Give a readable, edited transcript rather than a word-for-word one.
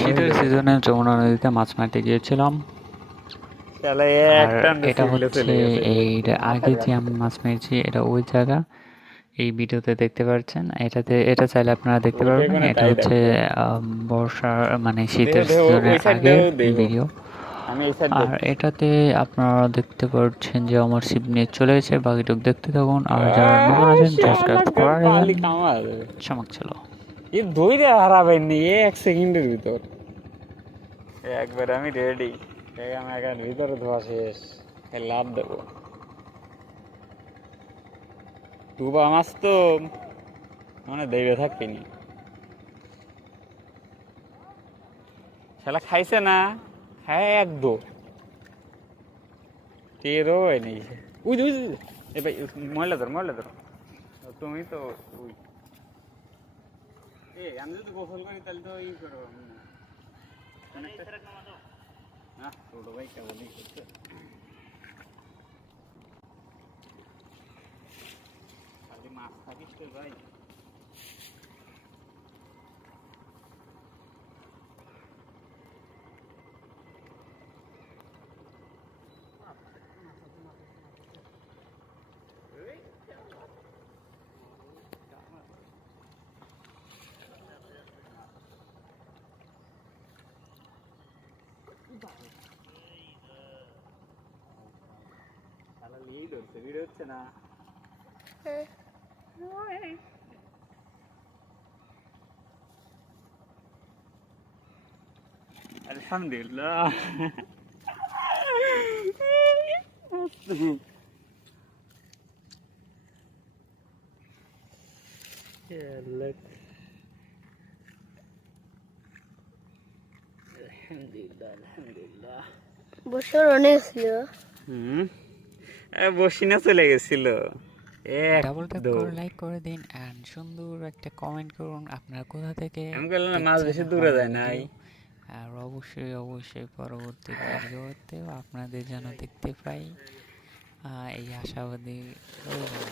শীতের সিজনে যমুনা নদীতে মাছ মারতে গিয়েছিলাম। শালা আর এক টান এটা সিভিলে হচ্ছে চলে গেছে এর আগে যে আমি মাছ মেরেছি এটা ওই জায়গা, এই ভিডিওতে দেখতে পাচ্ছেন। এটা চাইলে আপনারা দেখতে ওইটা পারবেন। কোনো এটা তাই হচ্ছে দেখো। বর্ষার মানে দেহ শীতের দেহ ওই সিজনের সাইড আগের দেহ দেহ ভিডিও। আমি এই সাইড আর দেখতেছি। এটাতে আপনারা দেখতে পাচ্ছেন যে আমার সিপ নিয়ে চলে গেছে। বাকিটুক দেখতে থাকুন। আর যারা নতুন আছেন সাবস্ক্রাইব করে দেবেন। পালি কামাল চমক ছিল। এ ধৈর্য হারাবেন নি এক সেকেন্ডের ভিতর। একবার আমি রেডি, আমি একার ভিতরে ধোয়া শেষ, লাভ দেবো। টুবা মাছ তো মানে দেবে থাকবেনি। শালা খাইছে না, খায় এক দো টেরও নেই। উই উই এ ভাই মরলে ধর তুমি তো উই আমি যদি গোসল করি তাহলে তো ই করবো না। ছোট ভাই কেমনই করছে। খালি মাছ থাকিস তো ভাই। লিড হচ্ছে, ভিড় হচ্ছে না। আলহামদুলিল্লাহ। আলহামদুলিল্লাহ আলহামদুলিল্লাহ। বছর অনেক ছিল। বসিনা চলে গেছিল। ডাবল ট্যাপ করে লাইক করে দিন এন্ড সুন্দর একটা কমেন্ট করুন আপনারা কোথা থেকে আমি বললাম না মাছ বেশি দূরে যায় নাই। আর অবশ্যই পরবর্তী ভিডিওতেও আপনাদের যেন দেখতে পাই এই আশাবাদী রইলাম।